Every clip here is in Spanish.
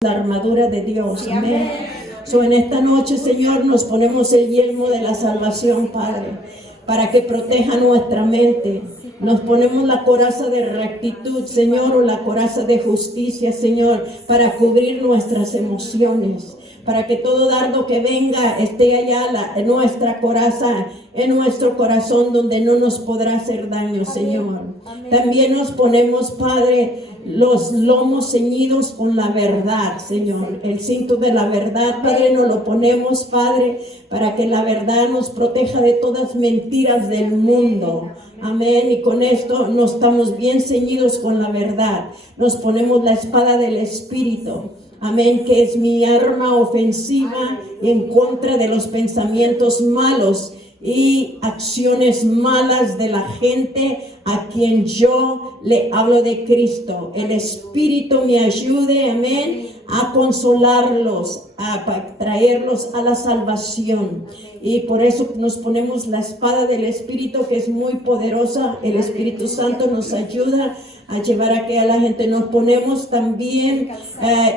la armadura de Dios, amén. En esta noche, Señor, nos ponemos el yelmo de la salvación, Padre, para que proteja nuestra mente. Nos ponemos la coraza de rectitud, Señor, o la coraza de justicia, Señor, para cubrir nuestras emociones, para que todo dardo que venga esté allá en nuestra coraza, en nuestro corazón, donde no nos podrá hacer daño, Señor. También nos ponemos, Padre, los lomos ceñidos con la verdad, Señor. El cinto de la verdad, Padre, nos lo ponemos, Padre, para que la verdad nos proteja de todas mentiras del mundo. Amén. Y con esto nos estamos bien ceñidos con la verdad. Nos ponemos la espada del Espíritu. Amén, que es mi arma ofensiva en contra de los pensamientos malos y acciones malas de la gente a quien yo le hablo de Cristo. El Espíritu me ayude, amén, a consolarlos, a traerlos a la salvación. Y por eso nos ponemos la espada del Espíritu, que es muy poderosa. El Espíritu Santo nos ayuda a llevar a que a la gente. Nos ponemos también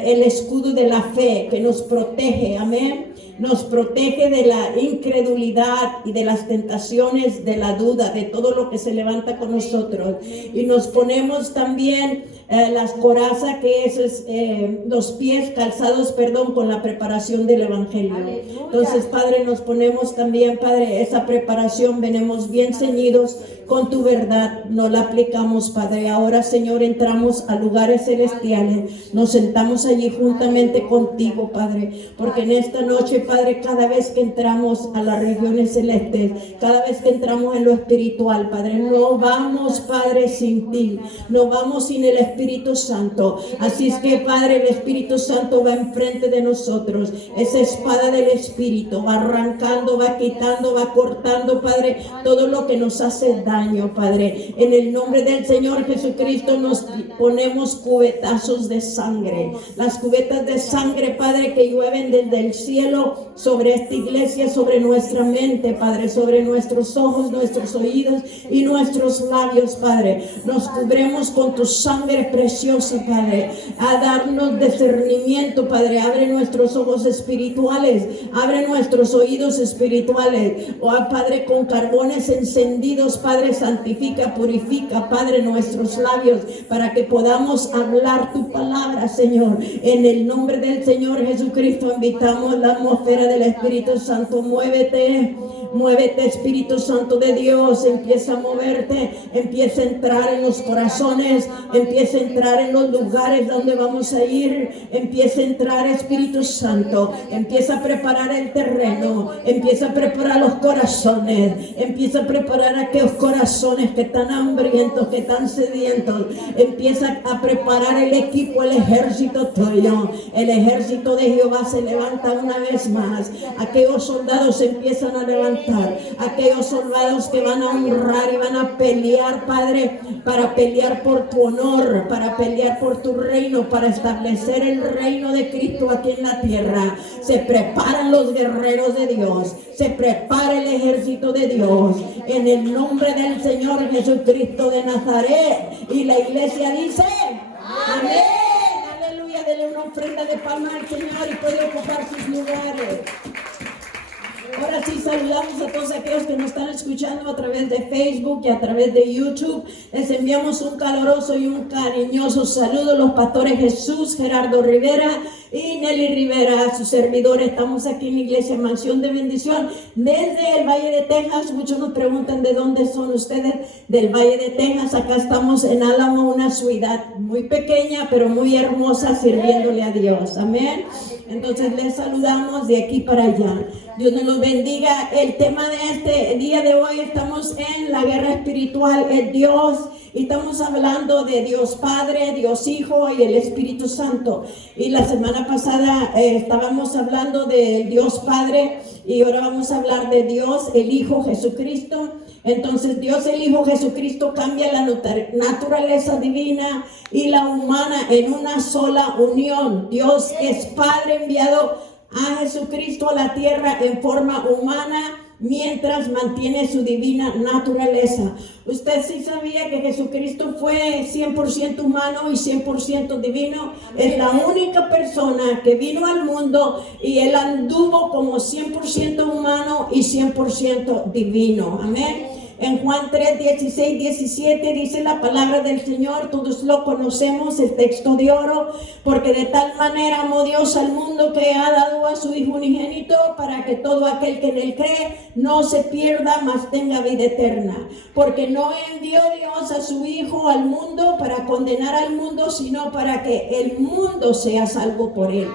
el escudo de la fe, que nos protege, amén. Nos protege de la incredulidad y de las tentaciones, de la duda, de todo lo que se levanta con nosotros. Y nos ponemos también las corazas, que es los pies calzados, con la preparación del Evangelio. Entonces, Padre, nos ponemos también, Padre, esa preparación, venimos bien ceñidos con tu verdad, no la aplicamos, Padre. Ahora, Señor, entramos a lugares celestiales, nos sentamos allí juntamente contigo, Padre, porque en esta noche, Padre, cada vez que entramos a las regiones celestes, cada vez que entramos en lo espiritual, Padre, no vamos, Padre, sin ti, no vamos sin el Espíritu Santo. Así es que, Padre, el Espíritu Santo va enfrente de nosotros, esa espada del Espíritu va arrancando, va quitando, va cortando, Padre, todo lo que nos hace daño, Padre. En el nombre del Señor Jesucristo nos ponemos cubetazos de sangre, las cubetas de sangre, Padre, que llueven desde el cielo sobre esta iglesia, sobre nuestra mente, Padre, sobre nuestros ojos, nuestros oídos y nuestros labios, Padre. Nos cubremos con tu sangre preciosa, Padre, a darnos discernimiento, Padre. Abre nuestros ojos espirituales, abre nuestros oídos espirituales, Padre, con carbones encendidos, Padre, santifica, purifica, Padre, nuestros labios, para que podamos hablar tu palabra, Señor. En el nombre del Señor Jesucristo invitamos la atmósfera del Espíritu Santo. Muévete, muévete, Espíritu Santo de Dios, empieza a moverte, empieza a entrar en los corazones, empieza a entrar en los lugares donde vamos a ir, empieza a entrar, Espíritu Santo, empieza a preparar el terreno, empieza a preparar los corazones, empieza a preparar aquellos corazones que están hambrientos, que están sedientos, empieza a preparar el equipo, el ejército tuyo. El ejército de Jehová se levanta una vez más, aquellos soldados se empiezan a levantar, aquellos soldados que van a honrar y van a pelear, Padre, para pelear por tu honor, para pelear por tu reino, para establecer el reino de Cristo aquí en la tierra. Se preparan los guerreros de Dios, se prepara el ejército de Dios, en el nombre del Señor Jesucristo de Nazaret. Y la iglesia dice amén, aleluya. Dele una ofrenda de palma al Señor y puede ocupar sus lugares. Ahora sí, saludamos a todos aquellos que nos están escuchando a través de Facebook y a través de YouTube. Les enviamos un caloroso y un cariñoso saludo. Los pastores Jesús, Gerardo Rivera y Nelly Rivera, su servidor. Estamos aquí en la Iglesia Mansión de Bendición desde el Valle de Texas. Muchos nos preguntan de dónde son ustedes. Del Valle de Texas. Acá estamos en Álamo, una ciudad muy pequeña pero muy hermosa, sirviéndole a Dios. Amén. Entonces les saludamos de aquí para allá. Dios nos los bendiga. El tema de este día de hoy, estamos en la guerra espiritual, es Dios. Y estamos hablando de Dios Padre, Dios Hijo y el Espíritu Santo. Y la semana pasada estábamos hablando de Dios Padre, y ahora vamos a hablar de Dios el Hijo Jesucristo. Entonces Dios el Hijo Jesucristo cambia la naturaleza divina y la humana en una sola unión. Dios es Padre enviado a Jesucristo a la tierra en forma humana, mientras mantiene su divina naturaleza. ¿Usted sí sabía que Jesucristo fue 100% humano y 100% divino? Es la única persona que vino al mundo y Él anduvo como 100% humano y 100% divino. Amén. En Juan 3, 16, 17 dice la palabra del Señor, todos lo conocemos, el texto de oro, porque de tal manera amó Dios al mundo que ha dado a su Hijo unigénito para que todo aquel que en él cree no se pierda, mas tenga vida eterna. Porque no envió Dios a su Hijo al mundo para condenar al mundo, sino para que el mundo sea salvo por él.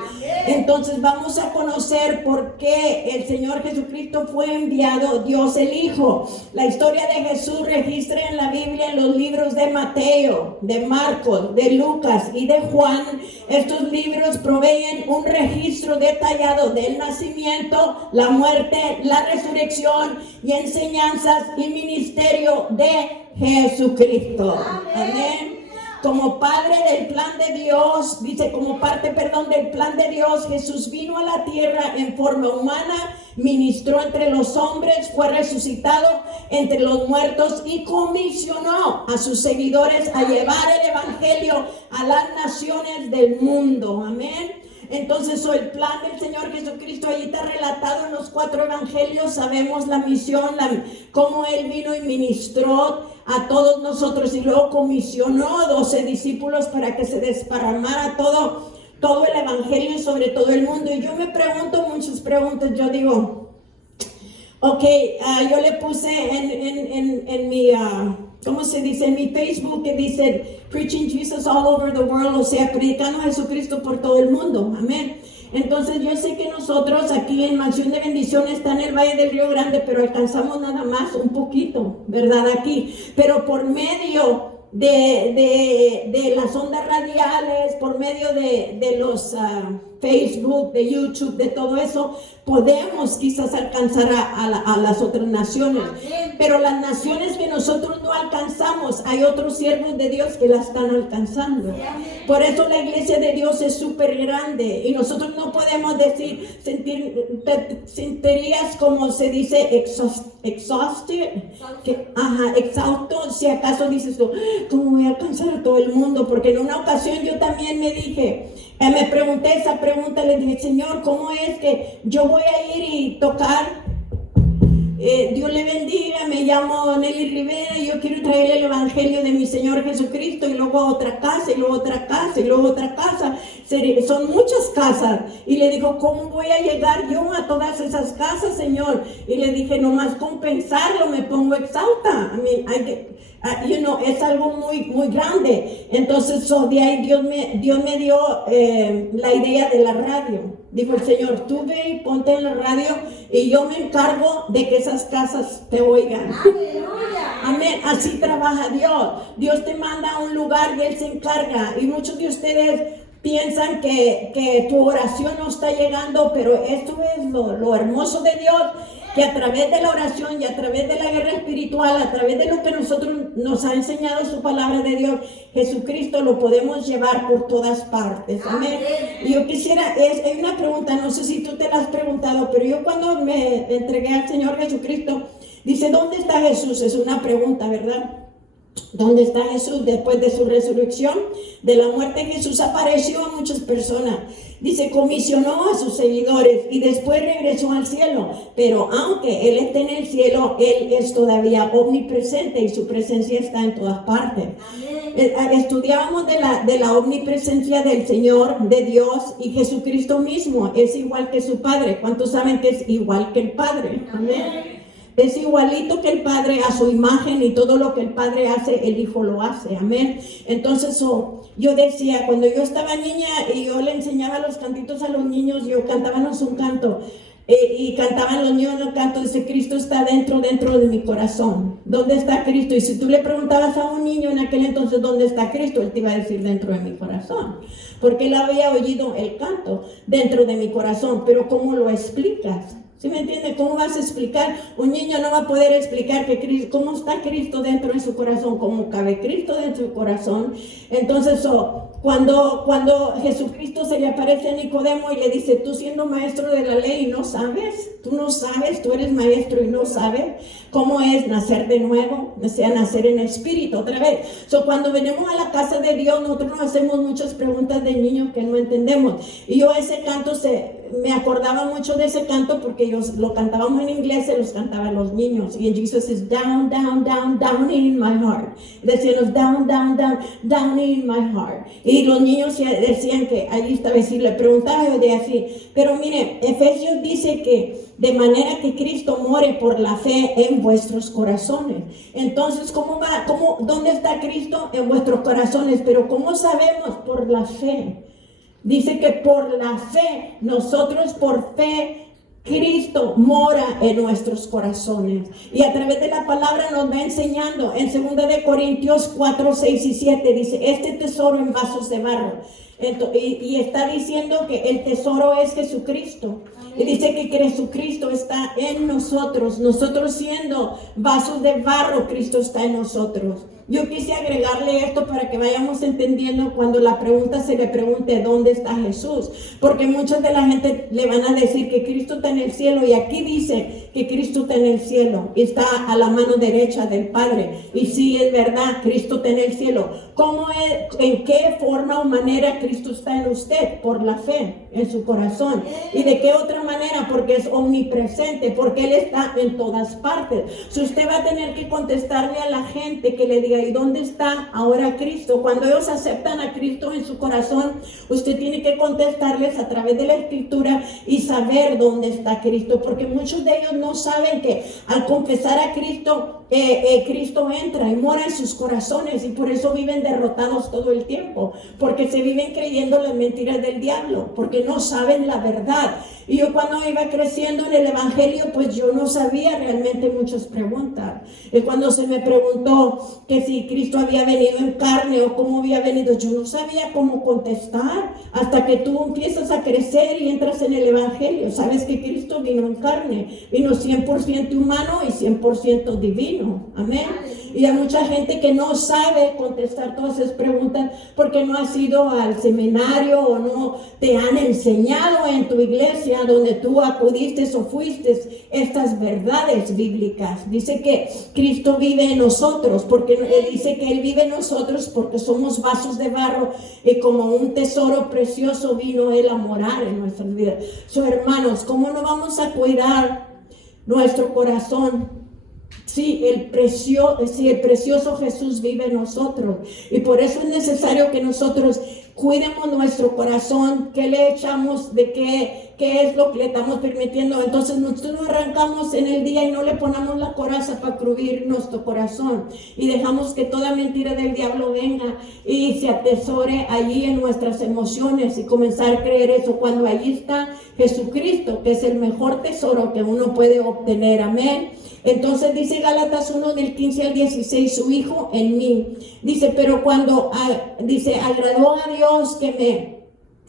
Entonces vamos a conocer por qué el Señor Jesucristo fue enviado, Dios el Hijo. La historia de Jesús registra en la Biblia, en los libros de Mateo, de Marcos, de Lucas y de Juan. Estos libros proveen un registro detallado del nacimiento, la muerte, la resurrección y enseñanzas y ministerio de Jesucristo. Amén. Como padre del plan de Dios, dice, como parte, del plan de Dios, Jesús vino a la tierra en forma humana, ministró entre los hombres, fue resucitado entre los muertos y comisionó a sus seguidores a llevar el evangelio a las naciones del mundo. Amén. Entonces, el plan del Señor Jesucristo allí está relatado en los 4 evangelios. Sabemos la misión, cómo Él vino y ministró a todos nosotros y luego comisionó a 12 discípulos para que se desparramara todo el evangelio sobre todo el mundo. Y yo me pregunto muchas preguntas. Yo digo, yo le puse en mi ¿cómo se dice? En mi Facebook, que dice Preaching Jesus All Over the World, o sea, predicando a Jesucristo por todo el mundo. Amén. Entonces yo sé que nosotros aquí en Mansión de Bendición está en el Valle del Río Grande, pero alcanzamos nada más un poquito, ¿verdad? Aquí, pero por medio de las ondas radiales, por medio de los Facebook, de YouTube, de todo eso, podemos quizás alcanzar a las otras naciones. Pero las naciones que nosotros no alcanzamos, hay otros siervos de Dios que la están alcanzando. Por eso la iglesia de Dios es súper grande y nosotros no podemos decir, sentirías como se dice, exhausto, si acaso dices tú, ¿cómo voy a alcanzar a todo el mundo? Porque en una ocasión yo también me pregunté esa pregunta, le dije, Señor, ¿cómo es que yo voy a ir y tocar? Dios le bendiga, me llamo Nelly Rivera y yo quiero traer el evangelio de mi Señor Jesucristo, y luego a otra casa, y luego otra casa, y luego otra casa. Son muchas casas. Y le digo, ¿cómo voy a llegar yo a todas esas casas, Señor? Y le dije, nomás con pensarlo me pongo exhausta. Es algo muy, muy grande. Entonces, de ahí Dios me dio la idea de la radio. Dijo el Señor, tú ve y ponte en la radio y yo me encargo de que esas casas te oigan. ¡Aleluya! Amén. Así trabaja Dios. Dios te manda a un lugar y Él se encarga. Y muchos de ustedes piensan que tu oración no está llegando, pero esto es lo hermoso de Dios, que a través de la oración y a través de la guerra espiritual, a través de lo que nos ha enseñado su palabra de Dios, Jesucristo lo podemos llevar por todas partes. Amén. Y yo quisiera, hay una pregunta, no sé si tú te la has preguntado, pero yo cuando me entregué al Señor Jesucristo, dice, ¿dónde está Jesús? Es una pregunta, ¿verdad? ¿Dónde está Jesús? Después de su resurrección, de la muerte, Jesús apareció a muchas personas. Dice, comisionó a sus seguidores y después regresó al cielo. Pero aunque Él esté en el cielo, Él es todavía omnipresente y su presencia está en todas partes. Estudiábamos de la omnipresencia del Señor, de Dios, y Jesucristo mismo es igual que su Padre. ¿Cuántos saben que es igual que el Padre? Amén. Es igualito que el Padre, a su imagen, y todo lo que el Padre hace, el Hijo lo hace. Amén. Entonces yo decía, cuando yo estaba niña y yo le enseñaba los cantitos a los niños, yo cantábamos un canto y cantaban los niños el canto, dice, Cristo está dentro de mi corazón. ¿Dónde está Cristo? Y si tú le preguntabas a un niño en aquel entonces, ¿dónde está Cristo? Él te iba a decir, dentro de mi corazón, porque él había oído el canto, dentro de mi corazón. Pero ¿cómo lo explicas? ¿Sí me entiende? ¿Cómo vas a explicar? Un niño no va a poder explicar que Cristo, cómo está Cristo dentro de su corazón, cómo cabe Cristo dentro de su corazón. Entonces, cuando Jesucristo se le aparece a Nicodemo y le dice, tú siendo maestro de la ley no sabes, tú no sabes, tú eres maestro y no sabes cómo es nacer de nuevo, o sea, nacer en espíritu otra vez. Cuando venimos a la casa de Dios, nosotros nos hacemos muchas preguntas de niños que no entendemos. Y yo ese canto me acordaba mucho de ese canto porque ellos lo cantábamos en inglés, se los cantaban los niños. Y en Jesus is down, down, down, down in my heart. Decían down, down, down, down in my heart. Y los niños decían que allí estaba así, le preguntaba yo de así. Pero mire, Efesios dice que de manera que Cristo more por la fe en vuestros corazones. Entonces, ¿dónde está Cristo? En vuestros corazones. Pero ¿cómo sabemos? Por la fe. Dice que por la fe, nosotros por fe, Cristo mora en nuestros corazones. Y a través de la palabra nos va enseñando. En 2 de Corintios 4, 6 y 7 dice, este tesoro en vasos de barro. Y está diciendo que el tesoro es Jesucristo. Y dice que Jesucristo está en nosotros. Nosotros siendo vasos de barro, Cristo está en nosotros. Yo quise agregarle esto para que vayamos entendiendo cuando la pregunta se le pregunte ¿dónde está Jesús? Porque mucha de la gente le van a decir que Cristo está en el cielo, y aquí dice que Cristo está en el cielo y está a la mano derecha del Padre. Y sí, es verdad, Cristo está en el cielo. ¿Cómo es, en qué forma o manera Cristo está en usted? Por la fe en su corazón. ¿Y de qué otra manera? Porque es omnipresente, porque Él está en todas partes. Si usted va a tener que contestarle a la gente que le diga ¿y dónde está ahora Cristo? Cuando ellos aceptan a Cristo en su corazón, usted tiene que contestarles a través de la Escritura y saber dónde está Cristo, porque muchos de ellos no saben que al confesar a Cristo, Cristo entra y mora en sus corazones, y por eso viven derrotados todo el tiempo, porque se viven creyendo las mentiras del diablo, porque no saben la verdad. Y yo cuando iba creciendo en el Evangelio, pues yo no sabía realmente muchas preguntas. Y cuando se me preguntó que si Cristo había venido en carne o cómo había venido, yo no sabía cómo contestar hasta que tú empiezas a crecer y entras en el Evangelio. Sabes que Cristo vino en carne, vino 100% humano y 100% divino. Amén. Y hay mucha gente que no sabe contestar todas esas preguntas porque no has ido al seminario o no te han enseñado en tu iglesia donde tú acudiste o fuiste estas verdades bíblicas. Dice que Cristo vive en nosotros, porque dice que Él vive en nosotros porque somos vasos de barro, y como un tesoro precioso vino Él a morar en nuestras vidas. Hermanos, ¿cómo no vamos a cuidar nuestro corazón? Sí, el precioso Jesús vive en nosotros, y por eso es necesario que nosotros cuidemos nuestro corazón. ¿Qué le echamos? ¿De qué es lo que le estamos permitiendo? Entonces nosotros nos arrancamos en el día y no le ponemos la coraza para cubrir nuestro corazón, y dejamos que toda mentira del diablo venga y se atesore allí en nuestras emociones y comenzar a creer eso, cuando allí está Jesucristo, que es el mejor tesoro que uno puede obtener. Amén. Entonces dice Gálatas 1 del 15 al 16, su Hijo en mí. Dice, pero cuando, agradó a Dios que me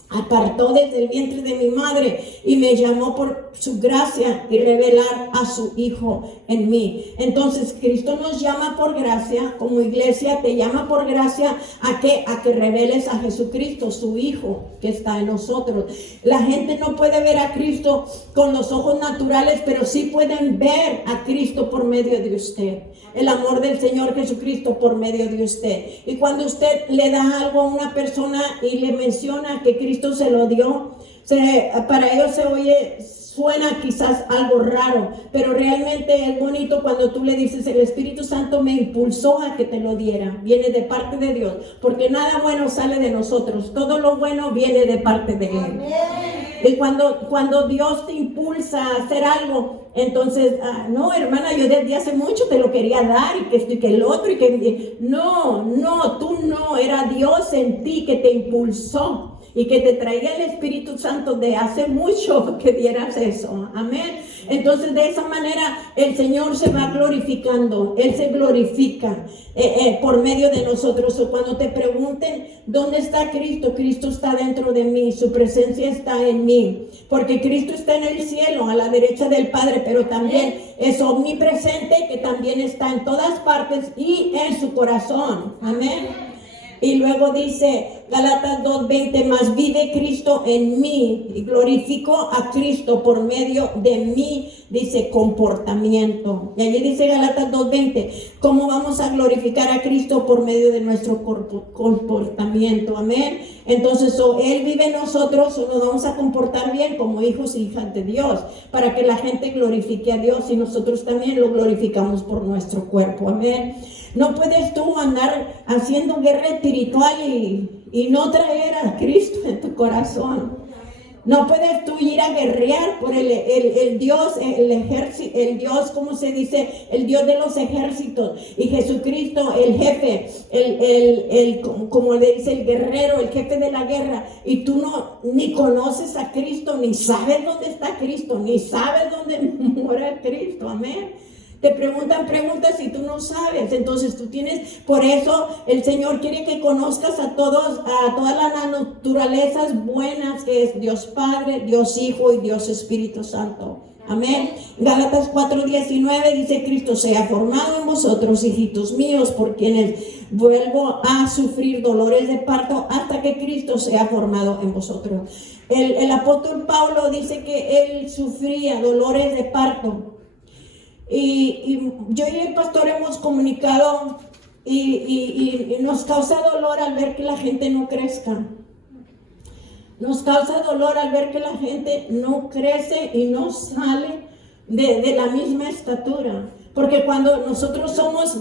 apartó desde el vientre de mi madre y me llamó por su gracia y revelar a su Hijo en mí. Entonces Cristo nos llama por gracia, como iglesia te llama por gracia a que reveles a Jesucristo, su Hijo que está en nosotros. La gente no puede ver a Cristo con los ojos naturales, pero sí pueden ver a Cristo por medio de usted. El amor del Señor Jesucristo por medio de usted. Y cuando usted le da algo a una persona y le menciona que Cristo se lo dio, para ellos suena quizás algo raro, pero realmente es bonito cuando tú le dices, el Espíritu Santo me impulsó a que te lo diera. Viene de parte de Dios, porque nada bueno sale de nosotros, todo lo bueno viene de parte de Él. Amén. Y cuando Dios te impulsa a hacer algo, entonces, no, hermana, yo desde hace mucho te lo quería dar, y que esto y que el otro, y que no, tú no, era Dios en ti que te impulsó y que te traía el Espíritu Santo de hace mucho que dieras eso. Amén. Entonces de esa manera el Señor se va glorificando, Él se glorifica por medio de nosotros. O cuando te pregunten dónde está Cristo, Cristo está dentro de mí, su presencia está en mí, porque Cristo está en el cielo a la derecha del Padre, pero también es omnipresente, que también está en todas partes y en su corazón. Amén. Y luego dice Gálatas 2:20, más vive Cristo en mí, y glorifico a Cristo por medio de mí, dice, comportamiento. Y allí dice Gálatas 2:20, ¿cómo vamos a glorificar a Cristo? Por medio de nuestro comportamiento. Amén. Entonces, o Él vive en nosotros, o nos vamos a comportar bien como hijos e hijas de Dios, para que la gente glorifique a Dios, y nosotros también lo glorificamos por nuestro cuerpo. Amén. No puedes tú andar haciendo guerra espiritual y no traer a Cristo en tu corazón. No puedes tú ir a guerrear por el Dios, el ejército, el Dios, ¿cómo se dice? El Dios de los ejércitos. Y Jesucristo, el jefe, como le dice el guerrero, el jefe de la guerra. Y tú no, ni conoces a Cristo, ni sabes dónde está Cristo, ni sabes dónde muere Cristo. Amén. Te preguntan preguntas y tú no sabes. Entonces tú tienes, por eso el Señor quiere que conozcas a todas las naturalezas buenas, que es Dios Padre, Dios Hijo y Dios Espíritu Santo. Amén. Gálatas 4:19 dice, Cristo sea formado en vosotros, hijitos míos, por quienes vuelvo a sufrir dolores de parto hasta que Cristo sea formado en vosotros. El apóstol Pablo dice que él sufría dolores de parto. Y yo y el pastor hemos comunicado y nos causa dolor al ver que la gente no crezca. Nos causa dolor al ver que la gente no crece y no sale de la misma estatura. Porque cuando nosotros somos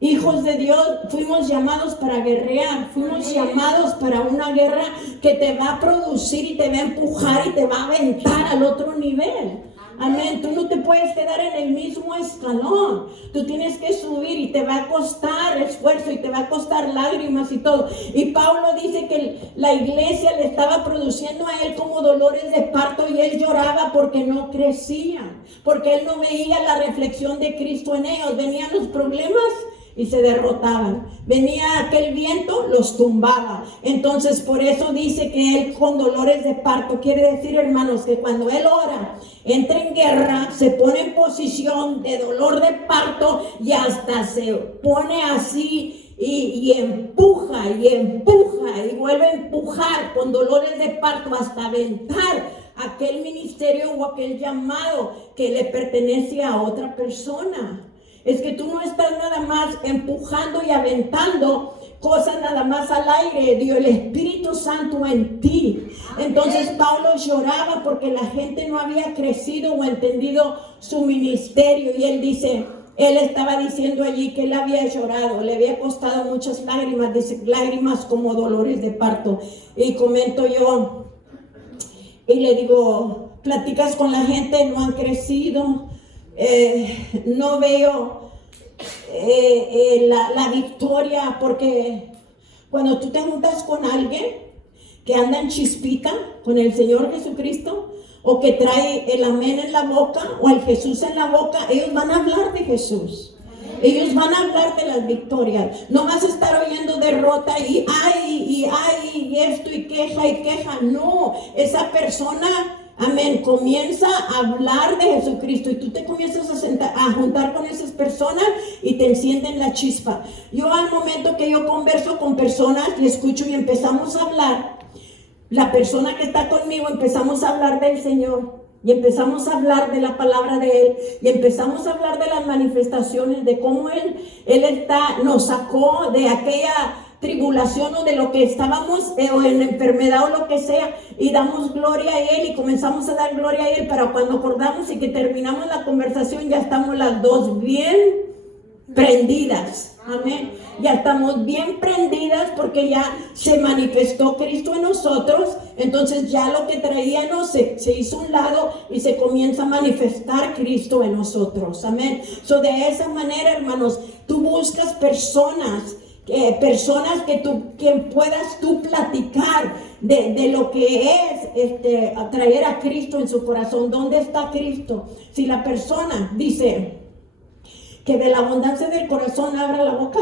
hijos de Dios, fuimos llamados para guerrear, fuimos llamados para una guerra que te va a producir y te va a empujar y te va a aventar al otro nivel. Amén. Tú no te puedes quedar en el mismo escalón. Tú tienes que subir y te va a costar esfuerzo y te va a costar lágrimas y todo. Y Pablo dice que la iglesia le estaba produciendo a él como dolores de parto y él lloraba porque no crecían, porque él no veía la reflexión de Cristo en ellos. Venían los problemas y se derrotaban. Venía aquel viento, los tumbaba. Entonces por eso dice que él con dolores de parto, quiere decir, hermanos, que cuando él ora, entra en guerra, se pone en posición de dolor de parto y hasta se pone así y empuja y vuelve a empujar con dolores de parto hasta aventar aquel ministerio o aquel llamado que le pertenece a otra persona. Es que tú no estás nada más empujando y aventando cosas nada más al aire, Dios, el Espíritu Santo en ti. Entonces Pablo lloraba porque la gente no había crecido o entendido su ministerio, y él dice, él estaba diciendo allí que él había llorado, le había costado muchas lágrimas, dice, lágrimas como dolores de parto. Y comento yo y le digo, platicas con la gente, no han crecido. No veo la victoria, porque cuando tú te juntas con alguien que anda en chispita con el Señor Jesucristo, o que trae el amén en la boca o el Jesús en la boca, ellos van a hablar de Jesús. Ellos van a hablar de las victorias. No vas a estar oyendo derrota y esto y queja. No, esa persona, amén, comienza a hablar de Jesucristo y tú te comienzas a juntar con esas personas y te encienden la chispa. Yo al momento que yo converso con personas y escucho y empezamos a hablar, la persona que está conmigo, empezamos a hablar del Señor y empezamos a hablar de la palabra de Él y empezamos a hablar de las manifestaciones, de cómo Él nos sacó de aquella tribulación o de lo que estábamos o en enfermedad o lo que sea, y damos gloria a Él y comenzamos a dar gloria a Él, pero cuando acordamos y que terminamos la conversación ya estamos las dos bien prendidas. Amén. Ya estamos bien prendidas porque ya se manifestó Cristo en nosotros. Entonces ya lo que traíamos se hizo a un lado y se comienza a manifestar Cristo en nosotros. Amén. So, de esa manera, hermanos, tú buscas personas personas que puedas tú platicar de lo que es traer a Cristo en su corazón. ¿Dónde está Cristo? Si la persona dice que de la abundancia del corazón abra la boca,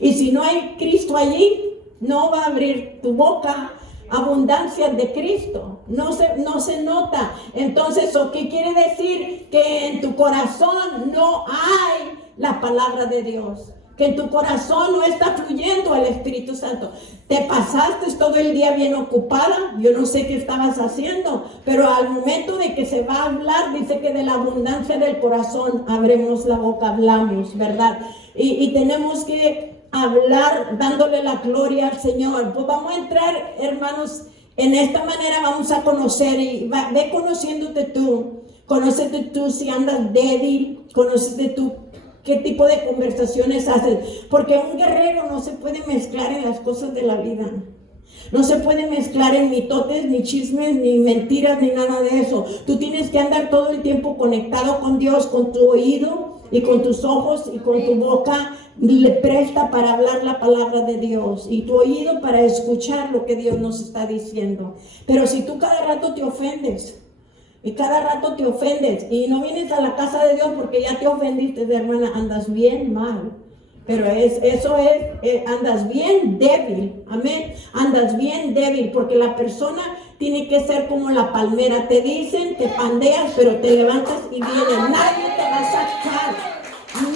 y si no hay Cristo allí, no va a abrir tu boca abundancia de Cristo. No se nota. Entonces, ¿qué quiere decir? Que en tu corazón no hay la palabra de Dios. Que en tu corazón no está fluyendo el Espíritu Santo. Te pasaste todo el día bien ocupada. Yo no sé qué estabas haciendo, pero al momento de que se va a hablar, dice que de la abundancia del corazón abremos la boca, hablamos, ¿verdad? Y tenemos que hablar dándole la gloria al Señor. Pues vamos a entrar, hermanos, en esta manera vamos a conocer y ve conociéndote tú. Conócete tú si andas débil, conócete tú qué tipo de conversaciones haces, porque un guerrero no se puede mezclar en las cosas de la vida. No se puede mezclar en mitotes, ni chismes, ni mentiras, ni nada de eso. Tú tienes que andar todo el tiempo conectado con Dios, con tu oído y con tus ojos y con tu boca. Le presta para hablar la palabra de Dios y tu oído para escuchar lo que Dios nos está diciendo. Pero si tú cada rato te ofendes, y cada rato te ofendes y no vienes a la casa de Dios porque ya te ofendiste, hermana, andas bien mal. Pero andas bien débil, amén. Andas bien débil porque la persona tiene que ser como la palmera. Te dicen, te pandeas, pero te levantas y vienes. Nadie te va a sacar.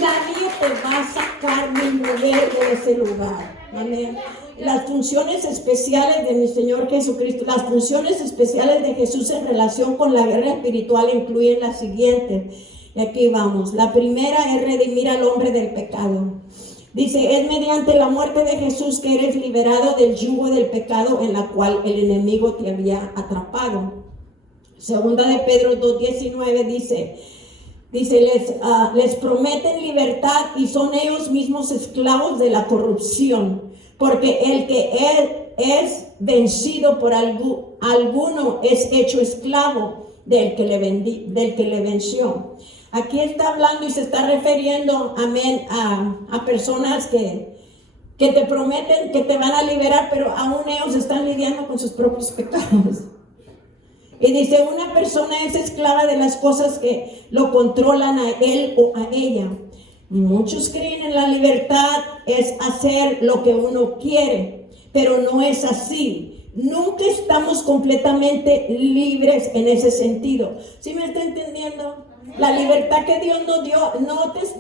Nadie te va a sacar ni mover de ese lugar, amén. Las funciones especiales de mi Señor Jesucristo, las funciones especiales de Jesús en relación con la guerra espiritual incluyen las siguientes. Y aquí vamos. La primera es redimir al hombre del pecado. Dice, es mediante la muerte de Jesús que eres liberado del yugo del pecado en la cual el enemigo te había atrapado. Segunda de Pedro 2:19 dice, les prometen libertad y son ellos mismos esclavos de la corrupción. Porque el que es vencido por alguno es hecho esclavo del que le venció. Aquí está hablando y se está refiriendo, amén, a personas que te prometen que te van a liberar, pero aún ellos están lidiando con sus propios pecados. Y dice, una persona es esclava de las cosas que lo controlan a él o a ella. Muchos creen en la libertad es hacer lo que uno quiere, pero no es así. Nunca estamos completamente libres en ese sentido. ¿Sí me está entendiendo? La libertad que Dios nos dio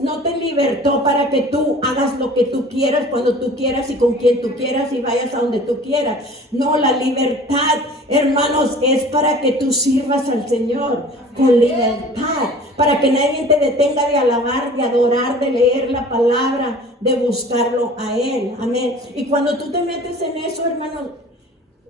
no te libertó para que tú hagas lo que tú quieras, cuando tú quieras y con quien tú quieras y vayas a donde tú quieras. No, la libertad, hermanos, es para que tú sirvas al Señor con libertad, para que nadie te detenga de alabar, de adorar, de leer la palabra, de buscarlo a Él. Amén. Y cuando tú te metes en eso, hermanos,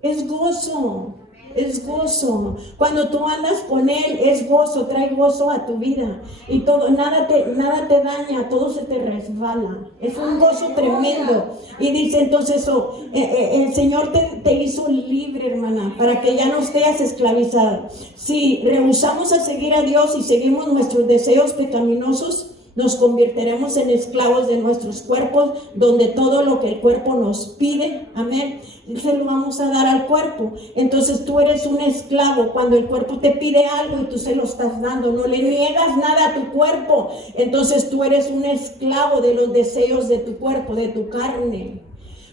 es gozo. Es gozo. Cuando tú andas con Él, es gozo, trae gozo a tu vida. Y todo, nada te daña, todo se te resbala. Es un gozo tremendo. Y dice entonces, el Señor te hizo libre, hermana, para que ya no estés esclavizada. Si rehusamos a seguir a Dios y seguimos nuestros deseos pecaminosos, nos convertiremos en esclavos de nuestros cuerpos, donde todo lo que el cuerpo nos pide, amén, se lo vamos a dar al cuerpo. Entonces tú eres un esclavo cuando el cuerpo te pide algo y tú se lo estás dando, no le niegas nada a tu cuerpo. Entonces tú eres un esclavo de los deseos de tu cuerpo, de tu carne.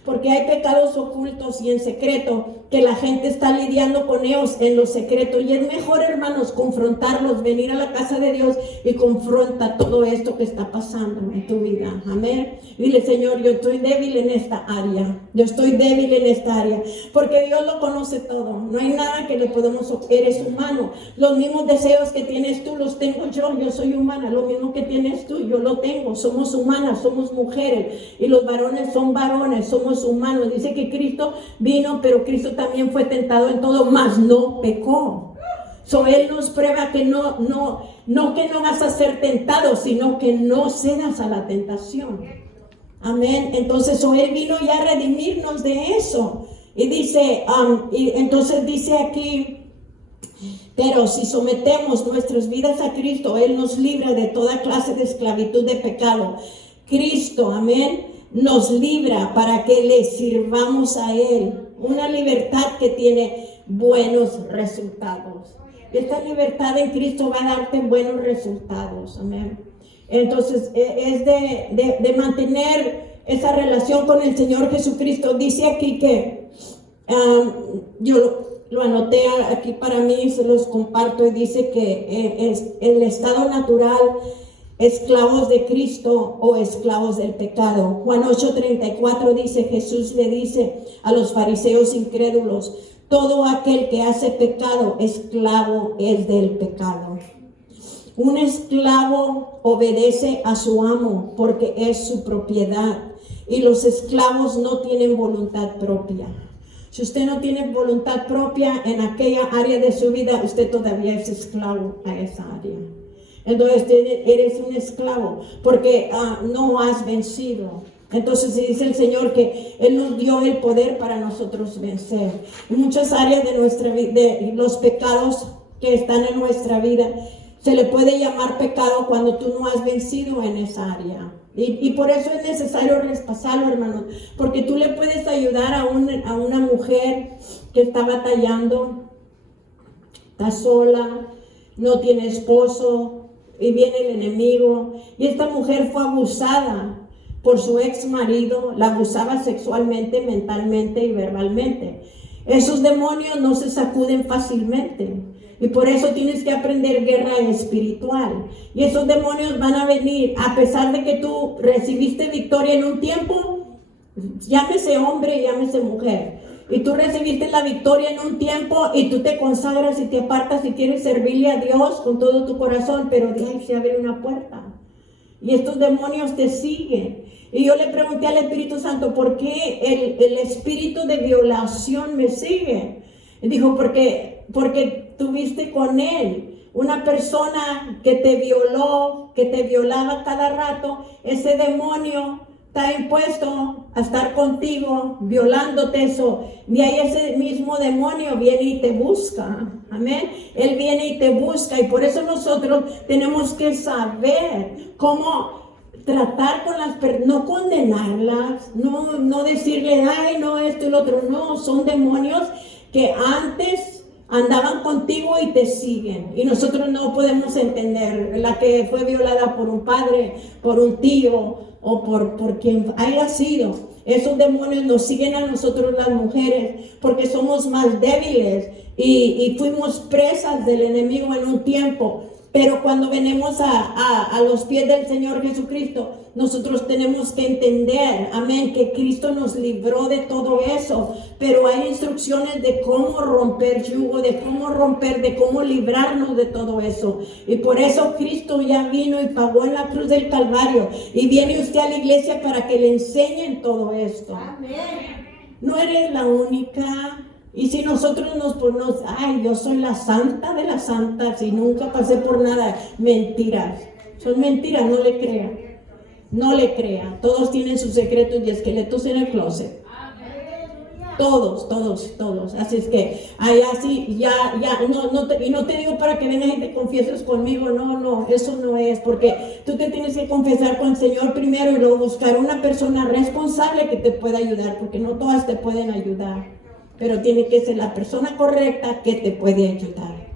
Porque hay pecados ocultos y en secreto que la gente está lidiando con ellos en lo secreto. Y es mejor, hermanos, confrontarlos, venir a la casa de Dios y confronta todo esto que está pasando en tu vida. Amén. Dile, Señor, yo estoy débil en esta área. Yo estoy débil en esta área. Porque Dios lo conoce todo. No hay nada que le podemos... Eres humano. Los mismos deseos que tienes tú los tengo yo. Yo soy humana. Lo mismo que tienes tú, yo lo tengo. Somos humanas, somos mujeres. Y los varones son varones, somos humanos. Dice que Cristo vino, pero Cristo también fue tentado en todo, mas no pecó. Él nos prueba que no que no vas a ser tentado, sino que no cedas a la tentación. Amén. Entonces Él vino ya a redimirnos de eso. Y dice, y entonces dice aquí, pero si sometemos nuestras vidas a Cristo, Él nos libra de toda clase de esclavitud de pecado. Cristo, amén, nos libra para que le sirvamos a Él. Una libertad que tiene buenos resultados. Esta libertad en Cristo va a darte buenos resultados. Amén. Entonces, es de mantener esa relación con el Señor Jesucristo. Dice aquí que, yo lo anoté aquí para mí, se los comparto, y dice que es el estado natural, esclavos de Cristo o esclavos del pecado. Juan 8:34 dice, Jesús le dice a los fariseos incrédulos, todo aquel que hace pecado, esclavo es del pecado. Un esclavo obedece a su amo porque es su propiedad, y los esclavos no tienen voluntad propia. Si usted no tiene voluntad propia en aquella área de su vida, usted todavía es esclavo a esa área. Entonces eres un esclavo porque no has vencido. Entonces dice el Señor que Él nos dio el poder para nosotros vencer. En muchas áreas de nuestra vida, de los pecados que están en nuestra vida, se le puede llamar pecado cuando tú no has vencido en esa área. Y por eso es necesario repasarlo, hermanos, porque tú le puedes ayudar a una mujer que está batallando, está sola, no tiene esposo, y viene el enemigo, y esta mujer fue abusada por su ex marido, la abusaba sexualmente, mentalmente y verbalmente. Esos demonios no se sacuden fácilmente. Y por eso tienes que aprender guerra espiritual. Y esos demonios van a venir, a pesar de que tú recibiste victoria en un tiempo, llámese hombre, llámese mujer. Y tú recibiste la victoria en un tiempo y tú te consagras y te apartas y quieres servirle a Dios con todo tu corazón, pero de ahí se abre una puerta. Y estos demonios te siguen. Y yo le pregunté al Espíritu Santo, ¿por qué el espíritu de violación me sigue? Y dijo, porque tuviste con él una persona que te violó, que te violaba cada rato. Ese demonio está impuesto a estar contigo, violándote eso. Y ahí ese mismo demonio viene y te busca. Amén. Él viene y te busca. Y por eso nosotros tenemos que saber cómo tratar con las personas, no condenarlas, no decirle, ay, no, esto y lo otro. No, son demonios que antes andaban contigo y te siguen. Y nosotros no podemos entender. La que fue violada por un padre, por un tío o por quien haya sido. Esos demonios nos siguen a nosotros las mujeres porque somos más débiles y fuimos presas del enemigo en un tiempo. Pero cuando venimos a los pies del Señor Jesucristo, nosotros tenemos que entender, amén, que Cristo nos libró de todo eso. Pero hay instrucciones de cómo romper yugo, de cómo librarnos de todo eso. Y por eso Cristo ya vino y pagó en la cruz del Calvario. Y viene usted a la iglesia para que le enseñen todo esto. Amén. No eres la única. Y si nosotros nos ponemos, ay, yo soy la santa de las santas y nunca pasé por nada, mentiras. Son mentiras, no le crea. No le crea. Todos tienen sus secretos y esqueletos en el closet. Todos. Así es que, así, y no te digo para que vengas y te confieses conmigo, no, eso no es, porque tú te tienes que confesar con el Señor primero y luego buscar una persona responsable que te pueda ayudar, porque no todas te pueden ayudar. Pero tiene que ser la persona correcta que te puede ayudar.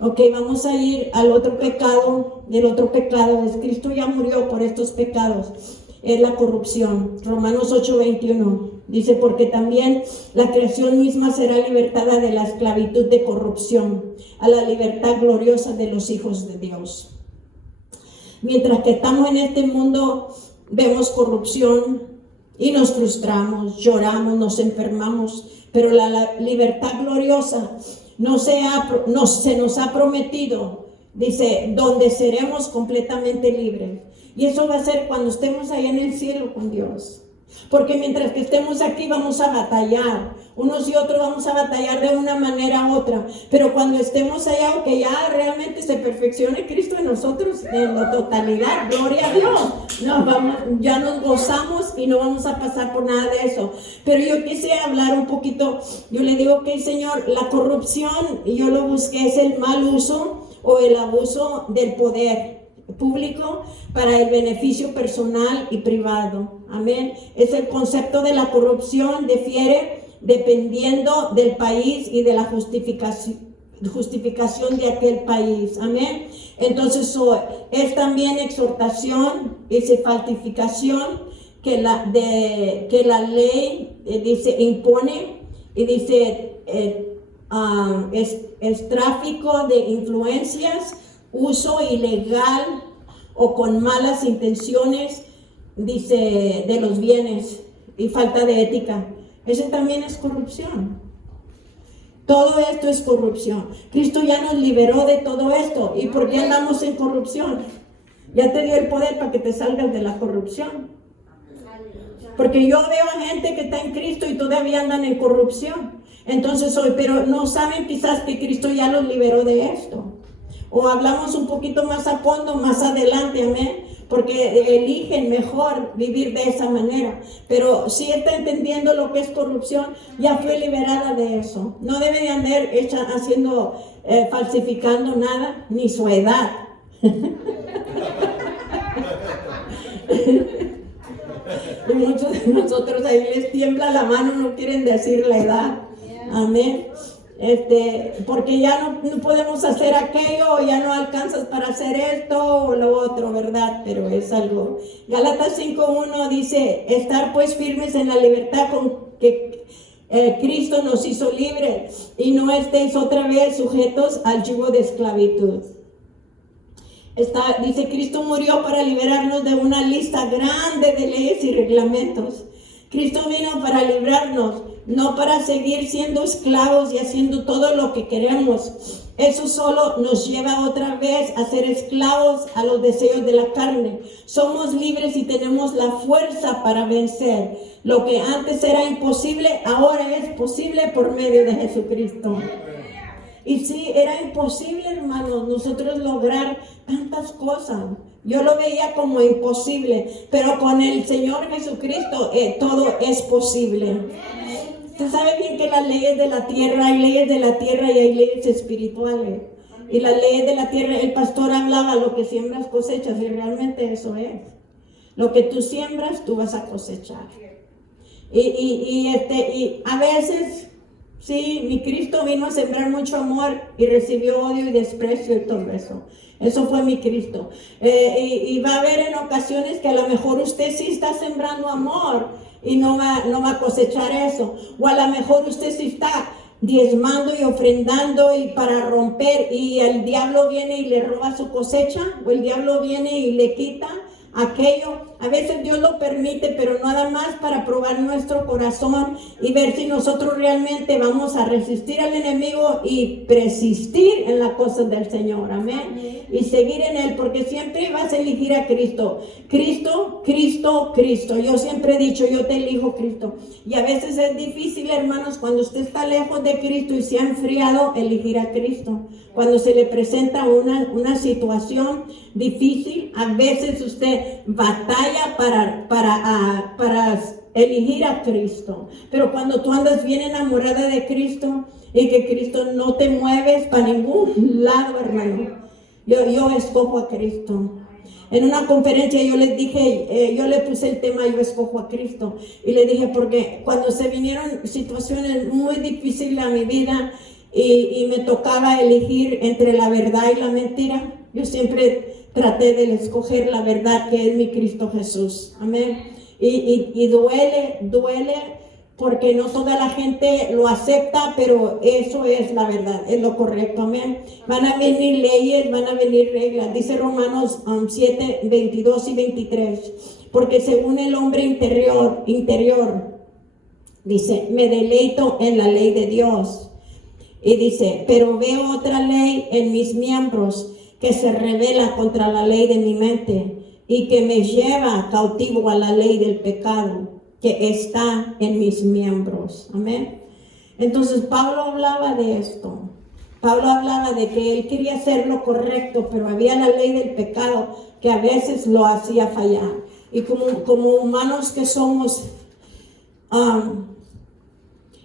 Ok, vamos a ir al otro pecado. Y el otro pecado es Cristo ya murió por estos pecados. Es la corrupción. Romanos 8:21 dice, porque también la creación misma será libertada de la esclavitud de corrupción a la libertad gloriosa de los hijos de Dios. Mientras que estamos en este mundo, vemos corrupción y nos frustramos, lloramos, nos enfermamos. Pero la libertad gloriosa se nos ha prometido, dice, donde seremos completamente libres. Y eso va a ser cuando estemos allá en el cielo con Dios. Porque mientras que estemos aquí vamos a batallar. Unos y otros vamos a batallar de una manera u otra. Pero cuando estemos allá, aunque ya realmente se perfeccione Cristo en nosotros, en la totalidad, gloria a Dios. Ya nos gozamos y no vamos a pasar por nada de eso. Pero yo quise hablar un poquito. Yo le digo que, Señor, la corrupción, y yo lo busqué, es el mal uso o el abuso del poder público para el beneficio personal y privado. Amén. Es el concepto de la corrupción, difiere dependiendo del país y de la justificación de aquel país. Amén. Entonces es también exhortación, dice falsificación que la ley dice impone, y dice es tráfico de influencias, uso ilegal o con malas intenciones, dice, de los bienes, y falta de ética. Ese también es corrupción. Todo esto es corrupción. Cristo ya nos liberó de todo esto. ¿Y por qué andamos en corrupción? Ya te dio el poder para que te salgas de la corrupción. Porque yo veo a gente que está en Cristo y todavía andan en corrupción. Entonces pero no saben quizás que Cristo ya los liberó de esto. O hablamos un poquito más a fondo, más adelante, amén, porque eligen mejor vivir de esa manera. Pero si está entendiendo lo que es corrupción, ya fue liberada de eso. No debe de andar falsificando nada, ni su edad. Y muchos de nosotros ahí les tiembla la mano, no quieren decir la edad. Amén. Porque ya no podemos hacer aquello, ya no alcanzas para hacer esto o lo otro, ¿verdad? Pero es algo. Gálatas 5:1 dice, estar pues firmes en la libertad con que Cristo nos hizo libres, y no estéis otra vez sujetos al yugo de esclavitud. Dice, Cristo murió para liberarnos de una lista grande de leyes y reglamentos. Cristo vino para librarnos, no para seguir siendo esclavos y haciendo todo lo que queremos. Eso solo nos lleva otra vez a ser esclavos a los deseos de la carne. Somos libres y tenemos la fuerza para vencer. Lo que antes era imposible, ahora es posible por medio de Jesucristo. Y sí, era imposible, hermanos, nosotros lograr tantas cosas. Yo lo veía como imposible, pero con el Señor Jesucristo todo es posible. Usted sabe bien que las leyes de la tierra, hay leyes de la tierra y hay leyes espirituales. Y las leyes de la tierra, el pastor hablaba, lo que siembras cosechas, y realmente eso es. Lo que tú siembras, tú vas a cosechar. Y a veces, sí, mi Cristo vino a sembrar mucho amor y recibió odio y desprecio y todo eso. Eso fue mi Cristo. Y va a haber en ocasiones que a lo mejor usted sí está sembrando amor y no va a cosechar eso. O a lo mejor usted sí está diezmando y ofrendando y para romper, y el diablo viene y le roba su cosecha, o el diablo viene y le quita aquello. A veces Dios lo permite, pero nada más para probar nuestro corazón y ver si nosotros realmente vamos a resistir al enemigo y persistir en las cosas del Señor, amén, y seguir en Él, porque siempre vas a elegir a Cristo. Cristo, Cristo, Cristo. Yo siempre he dicho, yo te elijo, Cristo. Y a veces es difícil, hermanos, cuando usted está lejos de Cristo y se ha enfriado, elegir a Cristo. Cuando se le presenta una situación difícil, a veces usted batalla para elegir a Cristo. Pero cuando tú andas bien enamorada de Cristo y que Cristo no te mueves para ningún lado, hermano, yo escojo a Cristo. En una conferencia yo les dije, yo le puse el tema, yo escojo a Cristo. Y le dije, porque cuando se vinieron situaciones muy difíciles a mi vida y me tocaba elegir entre la verdad y la mentira, yo siempre traté de escoger la verdad, que es mi Cristo Jesús. Amén. Y duele porque no toda la gente lo acepta, pero eso es la verdad, es lo correcto. Amén. Van a venir leyes, van a venir reglas. Dice Romanos 7, 22 y 23. Porque según el hombre interior, dice, me deleito en la ley de Dios. Y dice, pero veo otra ley en mis miembros que se revela contra la ley de mi mente y que me lleva cautivo a la ley del pecado que está en mis miembros. Amén. Entonces Pablo hablaba de esto. Pablo hablaba de que él quería hacer lo correcto, pero había la ley del pecado que a veces lo hacía fallar. Y como humanos que somos,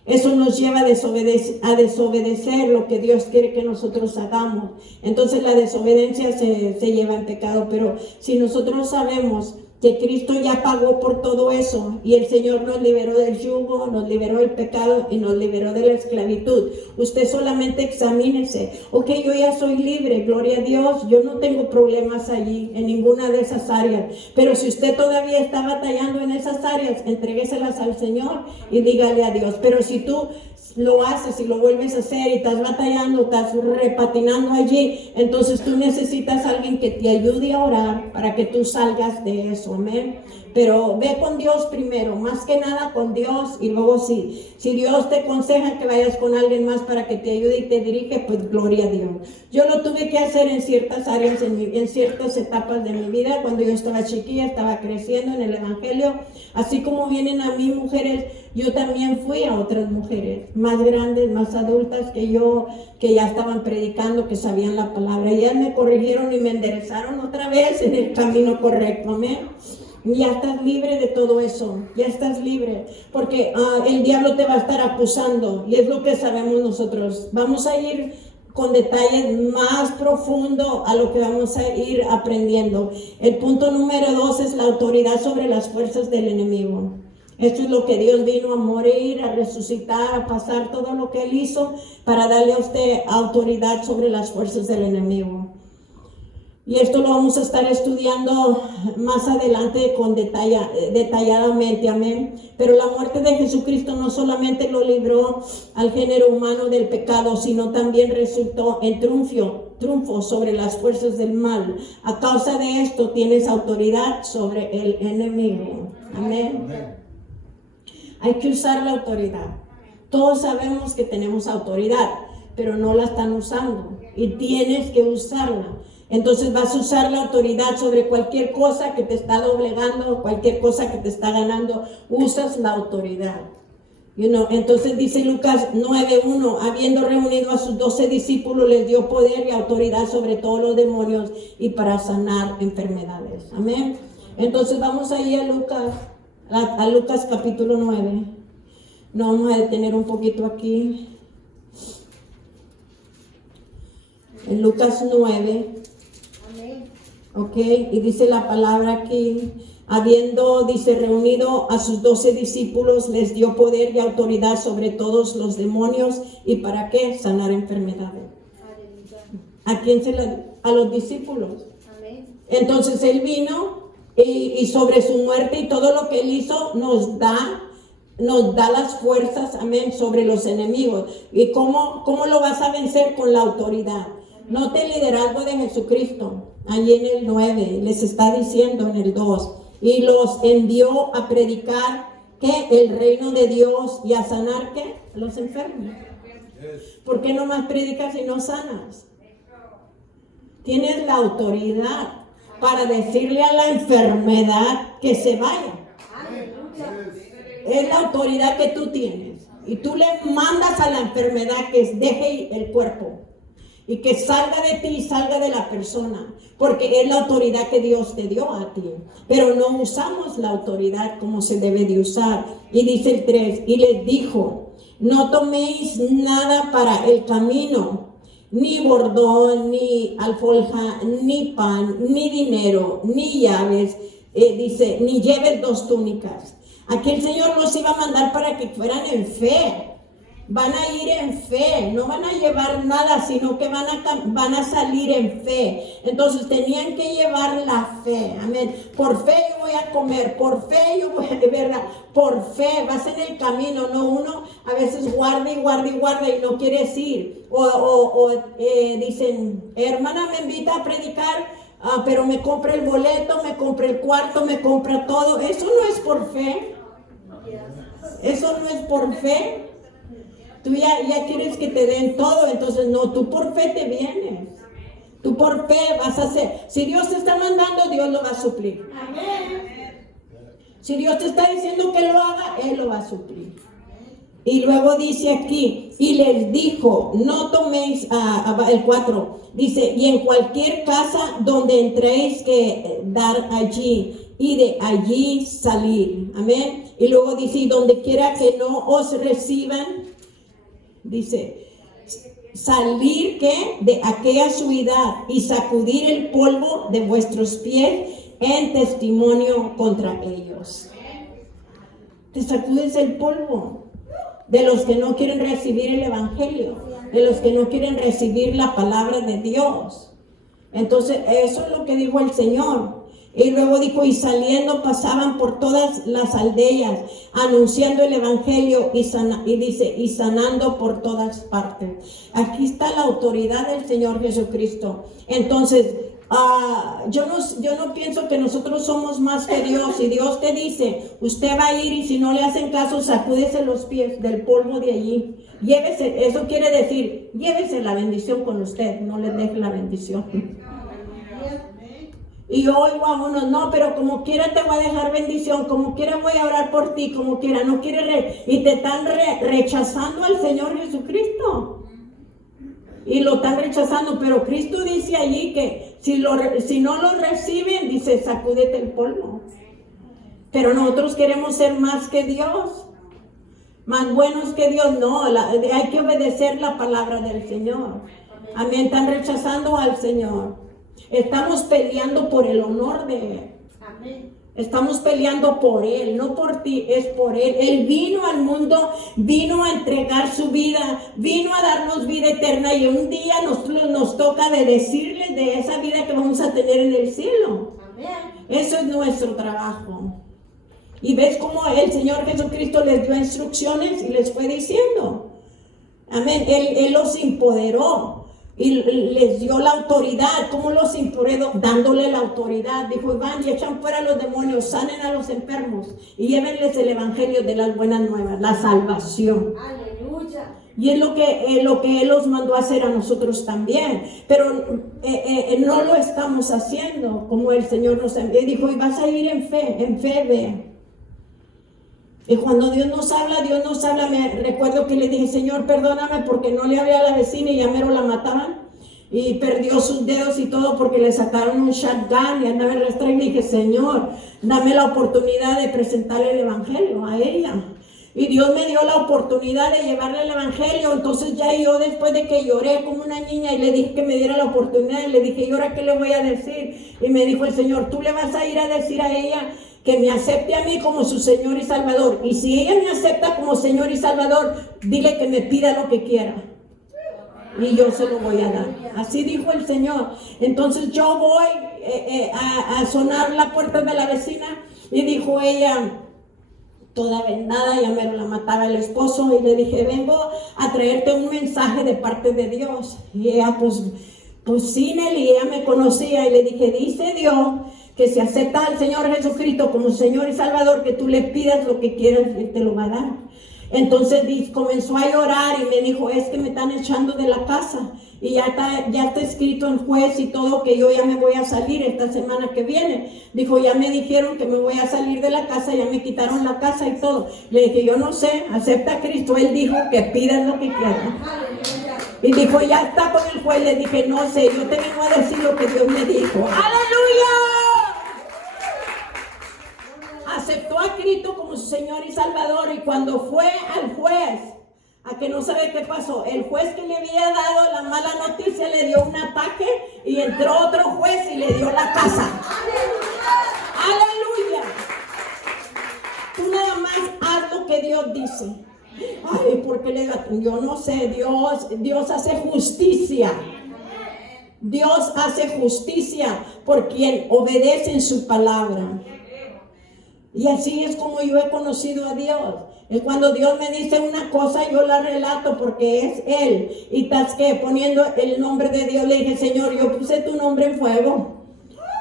Eso nos lleva a desobedecer lo que Dios quiere que nosotros hagamos. Entonces la desobediencia se lleva en pecado. Pero si nosotros sabemos que Cristo ya pagó por todo eso y el Señor nos liberó del yugo, nos liberó del pecado y nos liberó de la esclavitud, usted solamente examínese. Ok, yo ya soy libre, gloria a Dios, yo no tengo problemas allí en ninguna de esas áreas, pero si usted todavía está batallando en esas áreas, entrégueselas al Señor y dígale a Dios. Pero si tú lo haces y lo vuelves a hacer y estás batallando, estás repatinando allí, entonces tú necesitas a alguien que te ayude a orar para que tú salgas de eso, amén. Pero ve con Dios primero, más que nada con Dios, y luego si Dios te aconseja que vayas con alguien más para que te ayude y te dirige, pues gloria a Dios. Yo lo tuve que hacer en ciertas áreas, en ciertas etapas de mi vida, cuando yo estaba chiquilla, estaba creciendo en el Evangelio, así como vienen a mí mujeres, yo también fui a otras mujeres más grandes, más adultas que yo, que ya estaban predicando, que sabían la palabra, y ellas me corrigieron y me enderezaron otra vez en el camino correcto, amén. Ya estás libre de todo eso, ya estás libre, porque el diablo te va a estar acusando, y es lo que sabemos nosotros. Vamos a ir con detalles más profundo a lo que vamos a ir aprendiendo. El punto número 2 es la autoridad sobre las fuerzas del enemigo. Esto es lo que Dios vino a morir, a resucitar, a pasar todo lo que Él hizo para darle a usted autoridad sobre las fuerzas del enemigo. Y esto lo vamos a estar estudiando más adelante detalladamente, amén. Pero la muerte de Jesucristo no solamente lo libró al género humano del pecado, sino también resultó en triunfo sobre las fuerzas del mal. A causa de esto tienes autoridad sobre el enemigo, amén. Hay que usar la autoridad. Todos sabemos que tenemos autoridad, pero no la están usando y tienes que usarla. Entonces vas a usar la autoridad sobre cualquier cosa que te está doblegando, cualquier cosa que te está ganando, usas la autoridad. Entonces dice Lucas 9:1, habiendo reunido a sus 12 discípulos, les dio poder y autoridad sobre todos los demonios y para sanar enfermedades. Amén. Entonces vamos ahí a Lucas capítulo 9. Nos vamos a detener un poquito aquí. En Lucas 9. Ok, y dice la palabra aquí, dice, reunido a sus 12 discípulos, les dio poder y autoridad sobre todos los demonios, ¿y para qué? Sanar enfermedades. ¿A quién a los discípulos? Amén. Entonces Él vino y sobre su muerte y todo lo que Él hizo nos da las fuerzas, amén, sobre los enemigos. ¿Y cómo lo vas a vencer? Con la autoridad. Note el liderazgo de Jesucristo. Allí en el 9 les está diciendo en el 2, y los envió a predicar que el reino de Dios y a sanar ¿qué? Los enfermos. ¿Por qué no más predicas y no sanas? Tienes la autoridad para decirle a la enfermedad que se vaya. Es la autoridad que tú tienes, y tú le mandas a la enfermedad que deje el cuerpo y que salga de ti y salga de la persona, porque es la autoridad que Dios te dio a ti, pero no usamos la autoridad como se debe de usar. Y dice el 3, y les dijo, no toméis nada para el camino, ni bordón, ni alforja, ni pan, ni dinero, ni llaves, dice, ni lleves 2 túnicas. Aquí el Señor los iba a mandar para que fueran en fe. Van a ir en fe, no van a llevar nada, sino que van a salir en fe. Entonces tenían que llevar la fe, amén. Por fe yo voy a comer, por fe yo voy a, de verdad, por fe vas en el camino, no uno a veces guarda y no quieres ir. Dicen, hermana me invita a predicar, pero me compra el boleto, me compra el cuarto, me compra todo. Eso no es por fe. Eso no es por fe. Tú ya quieres que te den todo, entonces no, tú por fe te vienes. Tú por fe vas a hacer. Si Dios te está mandando, Dios lo va a suplir. Amén. Si Dios te está diciendo que lo haga, Él lo va a suplir. Y luego dice aquí, y les dijo, no toméis, el 4, dice, y en cualquier casa donde entréis que dar allí, y de allí salir. Amén. Y luego dice, y donde quiera que no os reciban, dice, salir ¿qué? De aquella ciudad y sacudir el polvo de vuestros pies en testimonio contra ellos. Te sacudes el polvo de los que no quieren recibir el evangelio, de los que no quieren recibir la palabra de Dios. Entonces eso es lo que dijo el Señor. Y luego dijo, y saliendo pasaban por todas las aldeas, anunciando el evangelio y sanando por todas partes. Aquí está la autoridad del Señor Jesucristo. Entonces, yo no pienso que nosotros somos más que Dios. Si Dios te dice, usted va a ir y si no le hacen caso, sacúdese los pies del polvo de allí. Llévese, eso quiere decir, llévese la bendición con usted, no le deje la bendición. Y yo oigo a unos, no, pero como quiera te voy a dejar bendición, como quiera voy a orar por ti, como quiera, no quiere, y te están rechazando al Señor Jesucristo. Y lo están rechazando, pero Cristo dice allí que si no lo reciben, dice, sacúdete el polvo. Pero nosotros queremos ser más que Dios, más buenos que Dios. No, hay que obedecer la palabra del Señor. Amén, están rechazando al Señor. Estamos peleando por el honor de Él. Amén. Estamos peleando por Él, no por ti, es por Él. Él vino al mundo, vino a entregar su vida, vino a darnos vida eterna y un día nos toca de decirles de esa vida que vamos a tener en el cielo. Amén. Eso es nuestro trabajo. Y ves cómo el Señor Jesucristo les dio instrucciones y les fue diciendo. Amén, Él los empoderó. Y les dio la autoridad. ¿Cómo los empoderó? Dándole la autoridad. Dijo, van y echan fuera a los demonios, sanen a los enfermos y llévenles el evangelio de las buenas nuevas, la salvación. Aleluya. Y es lo que Él los mandó a hacer a nosotros también. Pero no lo estamos haciendo como el Señor nos envió. Dijo, y vas a ir en fe ve. Y cuando Dios nos habla, me recuerdo que le dije, Señor, perdóname porque no le hablé a la vecina y ya mero la mataban. Y perdió sus dedos y todo porque le sacaron un shotgun y andaba en rastra. Y le dije, Señor, dame la oportunidad de presentarle el evangelio a ella. Y Dios me dio la oportunidad de llevarle el evangelio. Entonces ya yo, después de que lloré como una niña y le dije que me diera la oportunidad, y le dije, ¿y ahora qué le voy a decir? Y me dijo el Señor, tú le vas a ir a decir a ella que me acepte a mí como su Señor y Salvador. Y si ella me acepta como Señor y Salvador, dile que me pida lo que quiera. Y yo se lo voy a dar. Así dijo el Señor. Entonces yo voy a sonar la puerta de la vecina. Y dijo ella, toda vendada, ya me la mataba el esposo. Y le dije, vengo a traerte un mensaje de parte de Dios. Y ella, pues sí, Nelly, ella me conocía. Y le dije, dice Dios que si aceptas al Señor Jesucristo como Señor y Salvador, que tú le pidas lo que quieras y te lo va a dar. Entonces comenzó a llorar y me dijo, es que me están echando de la casa y ya está escrito en juez y todo que yo ya me voy a salir esta semana que viene. Dijo, ya me dijeron que me voy a salir de la casa, ya me quitaron la casa y todo. Le dije, yo no sé, acepta a Cristo. Él dijo que pidas lo que quieras. Y dijo, ya está con el juez. Le dije, no sé, yo te vengo a decir lo que Dios me dijo. ¡Aleluya! Aceptó a Cristo como su Señor y Salvador, y cuando fue al juez, a que no sabe qué pasó, el juez que le había dado la mala noticia le dio un ataque y entró otro juez y le dio la casa. ¡Aleluya! Tú nada más haz lo que Dios dice. Ay, porque yo no sé, Dios hace justicia. Dios hace justicia por quien obedece en su palabra. Y así es como yo he conocido a Dios. Es cuando Dios me dice una cosa, yo la relato porque es Él. Y estás que poniendo el nombre de Dios, le dije, Señor, yo puse tu nombre en fuego.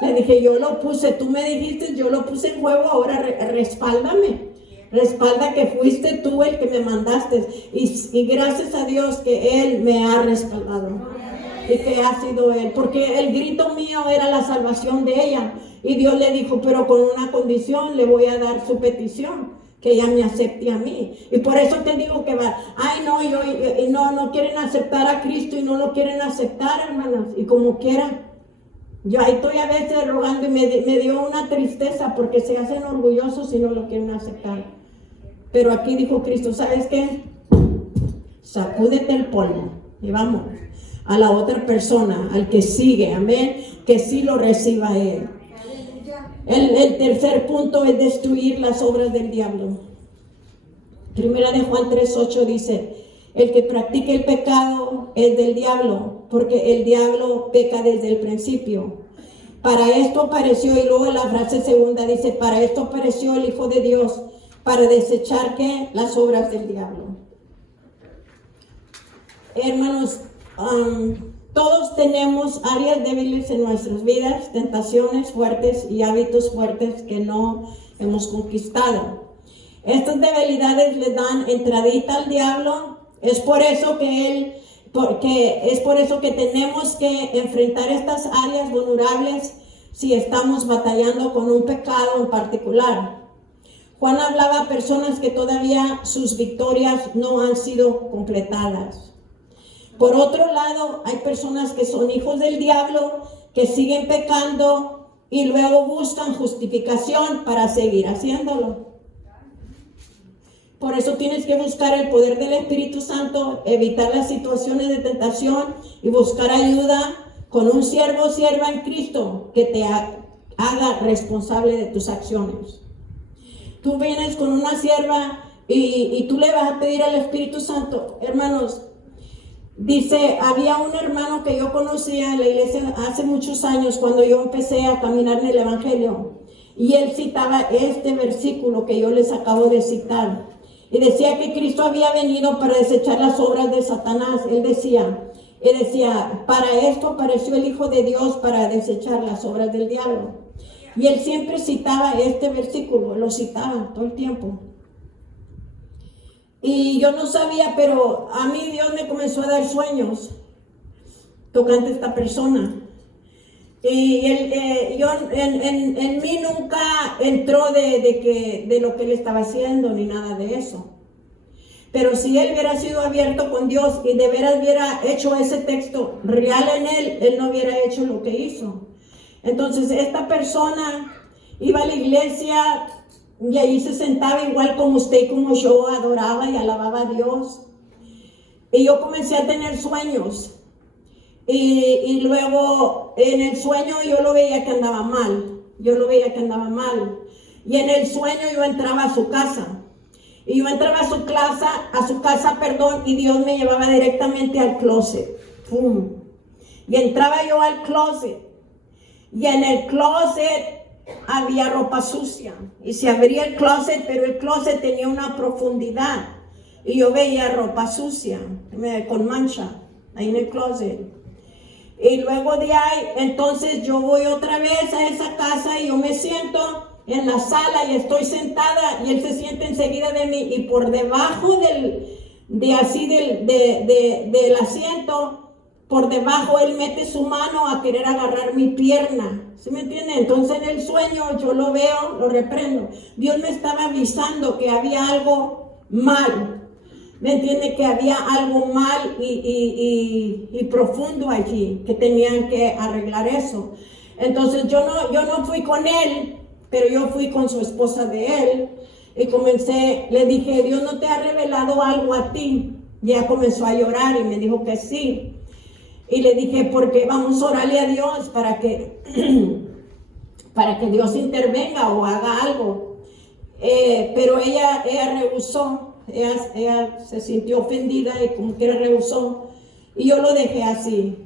Le dije, yo lo puse, tú me dijiste, yo lo puse en fuego, ahora respáldame. Respalda que fuiste tú el que me mandaste. Y gracias a Dios que Él me ha respaldado. Y que ha sido Él. Porque el grito mío era la salvación de ella. Y Dios le dijo, pero con una condición, le voy a dar su petición, que ella me acepte a mí. Y por eso te digo que va, ay no quieren aceptar a Cristo y no lo quieren aceptar, hermanas. Y como quiera, Yo ahí estoy a veces rogando y me dio una tristeza porque se hacen orgullosos y no lo quieren aceptar. Pero aquí dijo Cristo, ¿sabes qué? Sacúdete el polvo y vamos a la otra persona, al que sigue, amén, que sí lo reciba él. El tercer punto es destruir las obras del diablo. Primera de Juan 3:8 dice, el que practique el pecado es del diablo, porque el diablo peca desde el principio. Para esto apareció, y luego la frase segunda dice, para esto apareció el Hijo de Dios, para desechar ¿qué? Las obras del diablo. Hermanos, todos tenemos áreas débiles en nuestras vidas, tentaciones fuertes y hábitos fuertes que no hemos conquistado. Estas debilidades le dan entradita al diablo. Es por eso que tenemos que enfrentar estas áreas vulnerables si estamos batallando con un pecado en particular. Juan hablaba a personas que todavía sus victorias no han sido completadas. Por otro lado, hay personas que son hijos del diablo, que siguen pecando y luego buscan justificación para seguir haciéndolo. Por eso tienes que buscar el poder del Espíritu Santo, evitar las situaciones de tentación y buscar ayuda con un siervo o sierva en Cristo que te haga responsable de tus acciones. Tú vienes con una sierva y tú le vas a pedir al Espíritu Santo. Hermanos, dice, había un hermano que yo conocía en la iglesia hace muchos años cuando yo empecé a caminar en el Evangelio. Y él citaba este versículo que yo les acabo de citar. Y decía que Cristo había venido para desechar las obras de Satanás. Él decía, para esto apareció el Hijo de Dios, para desechar las obras del diablo. Y él siempre citaba este versículo, lo citaba todo el tiempo. Y yo no sabía, pero a mí Dios me comenzó a dar sueños tocante a esta persona. Y en mí nunca entró de lo que él estaba haciendo ni nada de eso. Pero si él hubiera sido abierto con Dios y de veras hubiera hecho ese texto real en él no hubiera hecho lo que hizo. Entonces esta persona iba a la iglesia y ahí se sentaba igual como usted y como yo, adoraba y alababa a Dios. Y yo comencé a tener sueños. Y luego en el sueño yo lo veía que andaba mal. Y en el sueño yo entraba a su casa. Y yo entraba a su casa, y Dios me llevaba directamente al closet. ¡Pum! Y entraba yo al closet. Y en el closet había ropa sucia. Y se abría el closet, pero el closet tenía una profundidad. Y yo veía ropa sucia, con mancha, ahí en el closet. Y luego de ahí, entonces yo voy otra vez a esa casa y yo me siento en la sala y estoy sentada y él se siente enseguida de mí y por debajo del asiento, por debajo él mete su mano a querer agarrar mi pierna. ¿Sí me entiende? Entonces en el sueño yo lo veo, lo reprendo. Dios me estaba avisando que había algo mal. ¿Me entiende? Que había algo mal y profundo allí, que tenían que arreglar eso. Entonces yo no fui con él, pero yo fui con su esposa de él y le dije, Dios no te ha revelado algo a ti. Y ella comenzó a llorar y me dijo que sí. Y le dije, porque vamos a orarle a Dios para que Dios intervenga o haga algo. Pero ella rehusó. Ella se sintió ofendida y como que rehusó. Y yo lo dejé así.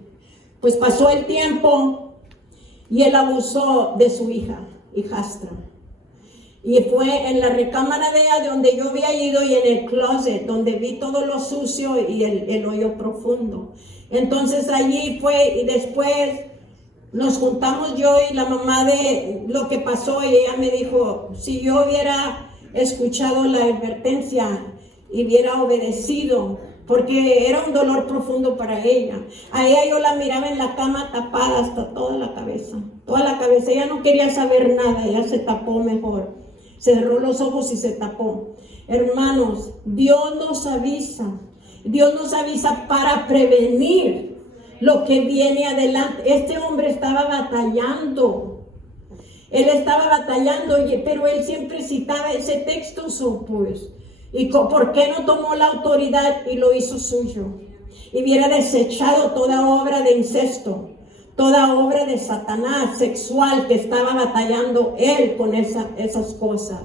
Pues pasó el tiempo y él abusó de su hijastra. Y fue en la recámara de ella donde yo había ido y en el closet donde vi todo lo sucio y el hoyo profundo. Entonces allí fue y después nos juntamos yo y la mamá de lo que pasó y ella me dijo, si yo hubiera escuchado la advertencia y hubiera obedecido, porque era un dolor profundo para ella. A ella yo la miraba en la cama tapada hasta toda la cabeza. Ella no quería saber nada, ella se tapó mejor. Cerró los ojos y se tapó. Hermanos, Dios nos avisa para prevenir lo que viene adelante. Este hombre estaba batallando. Él estaba batallando, pero él siempre citaba ese texto, pues. ¿Y por qué no tomó la autoridad y lo hizo suyo? Y hubiera desechado toda obra de incesto, toda obra de Satanás sexual que estaba batallando él con esas cosas.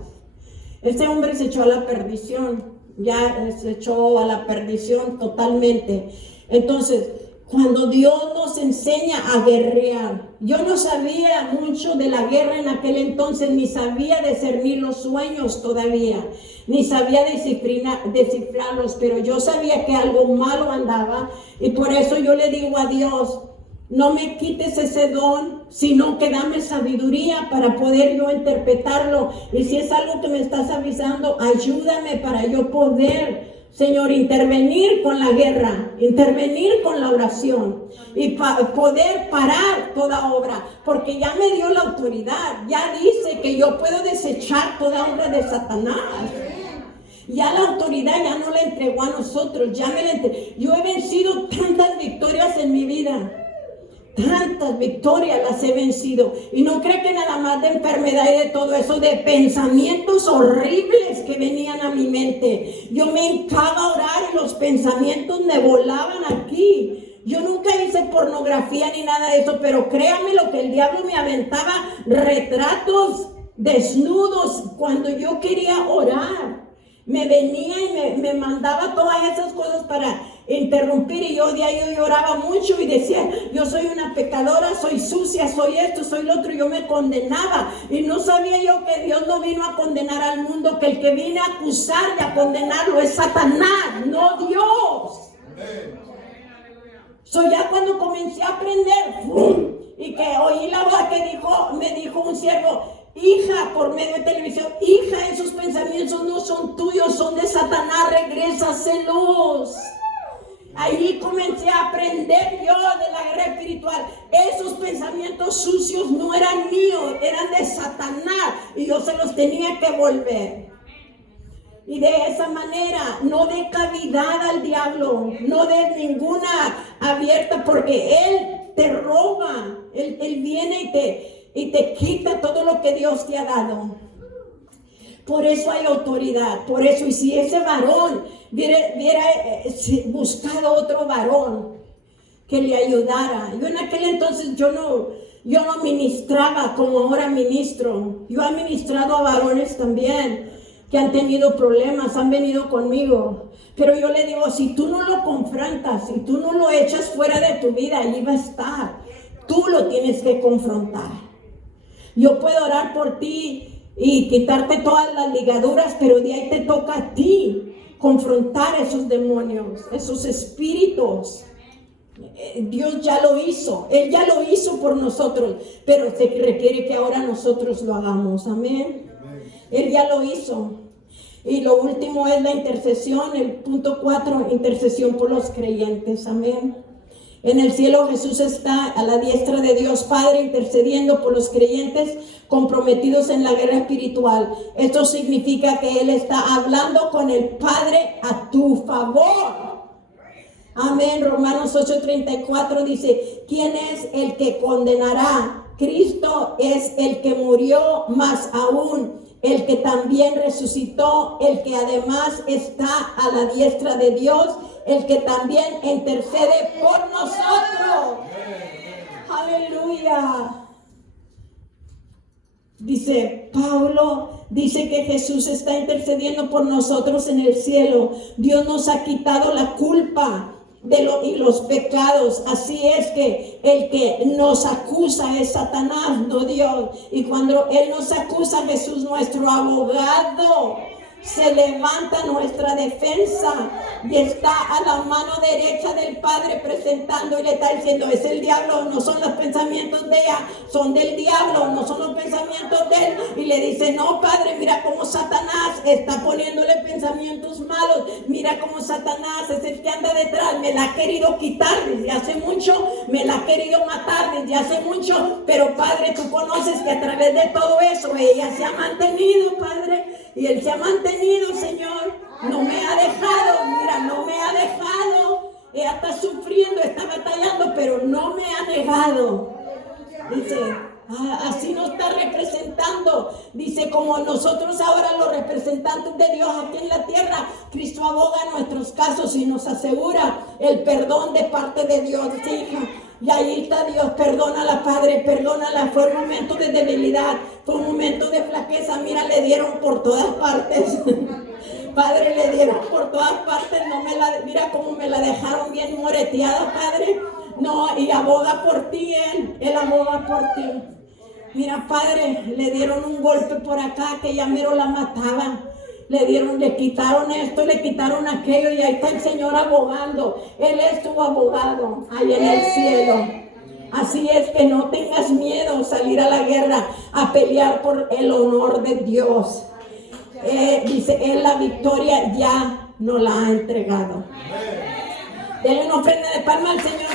Este hombre se echó a la perdición, ya se echó a la perdición totalmente. Entonces, cuando Dios nos enseña a guerrear, yo no sabía mucho de la guerra en aquel entonces, ni sabía discernir los sueños todavía, ni sabía descifrarlos, pero yo sabía que algo malo andaba, y por eso yo le digo a Dios, no me quites ese don, sino que dame sabiduría para poder yo interpretarlo, y si es algo que me estás avisando, ayúdame para yo poder, Señor, intervenir con la guerra, intervenir con la oración y poder parar toda obra, porque ya me dio la autoridad, ya dice que yo puedo desechar toda obra de Satanás. Ya la autoridad ya no la entregó a nosotros, ya me la entregó. Yo he vencido tantas victorias en mi vida. Tantas victorias las he vencido. Y no creo que nada más de enfermedad y de todo eso, de pensamientos horribles que venían a mi mente. Yo me hincaba a orar y los pensamientos me volaban aquí. Yo nunca hice pornografía ni nada de eso, pero créame lo que el diablo me aventaba, retratos desnudos cuando yo quería orar. Me venía y me mandaba todas esas cosas para interrumpir, y yo de ahí yo lloraba mucho y decía, yo soy una pecadora, soy sucia, soy esto, soy lo otro. Yo me condenaba y no sabía yo que Dios no vino a condenar al mundo, que el que viene a acusar y a condenarlo es Satanás, no Dios. Ya cuando comencé a aprender, ¡fum! Y que oí la voz que me dijo un siervo, hija, por medio de televisión, hija, esos pensamientos no son tuyos, son de Satanás, regrésaselos. Ahí comencé a aprender yo de la guerra espiritual. Esos pensamientos sucios no eran míos, eran de Satanás, y yo se los tenía que volver. Y de esa manera no dé cavidad al diablo, no dé ninguna abierta, porque él te roba, él viene y te quita todo lo que Dios te ha dado. Por eso hay autoridad, por eso. Y si ese varón hubiera buscado otro varón que le ayudara. Yo en aquel entonces yo no ministraba como ahora ministro. Yo he ministrado a varones también que han tenido problemas, han venido conmigo. Pero yo le digo, si tú no lo confrontas, si tú no lo echas fuera de tu vida, allí va a estar. Tú lo tienes que confrontar. Yo puedo orar por ti y quitarte todas las ligaduras, pero de ahí te toca a ti confrontar esos demonios, esos espíritus. Dios ya lo hizo, Él ya lo hizo por nosotros, pero se requiere que ahora nosotros lo hagamos, amén. Él ya lo hizo. Y lo último es la intercesión, el punto 4, intercesión por los creyentes, amén. En el cielo Jesús está a la diestra de Dios Padre intercediendo por los creyentes comprometidos en la guerra espiritual. Esto significa que Él está hablando con el Padre a tu favor. Amén. Romanos 8:34 dice, ¿quién es el que condenará? Cristo es el que murió, más aún el que también resucitó, el que además está a la diestra de Dios, el que también intercede por nosotros. Aleluya. Dice Pablo, dice que Jesús está intercediendo por nosotros en el cielo. Dios nos ha quitado la culpa y los pecados. Así es que el que nos acusa es Satanás, no Dios. Y cuando Él nos acusa, Jesús, nuestro abogado, se levanta nuestra defensa y está a la mano derecha del Padre presentando, y le está diciendo, es el diablo, no son los pensamientos de ella, son del diablo, no son los pensamientos de él. Y le dice, no, Padre, mira cómo Satanás está poniéndole pensamientos malos, mira cómo Satanás es el que anda detrás, me la ha querido quitar desde hace mucho, me la ha querido matar desde hace mucho, pero Padre, tú conoces que a través de todo eso ella se ha mantenido, Padre. Y Él se ha mantenido, Señor, no me ha dejado, mira, no me ha dejado. ella está sufriendo, está batallando, pero no me ha negado. Dice, así nos está representando. Dice, como nosotros ahora los representantes de Dios aquí en la tierra, Cristo aboga nuestros casos y nos asegura el perdón de parte de Dios, hija. Y ahí está Dios, perdónala, Padre, perdónala. Fue un momento de debilidad, fue un momento de flaqueza. Mira, le dieron por todas partes. Padre, le dieron por todas partes. Mira cómo me la dejaron bien moreteada, Padre. No, y aboga por ti, Él aboga por ti. Mira, Padre, le dieron un golpe por acá que ya mero la mataban. Le quitaron esto, le quitaron aquello, y ahí está el Señor abogando. Él es tu abogado ahí en el cielo. Así es que no tengas miedo salir a la guerra, a pelear por el honor de Dios. Dice, Él la victoria ya nos la ha entregado. Denle una ofrenda de palma al Señor.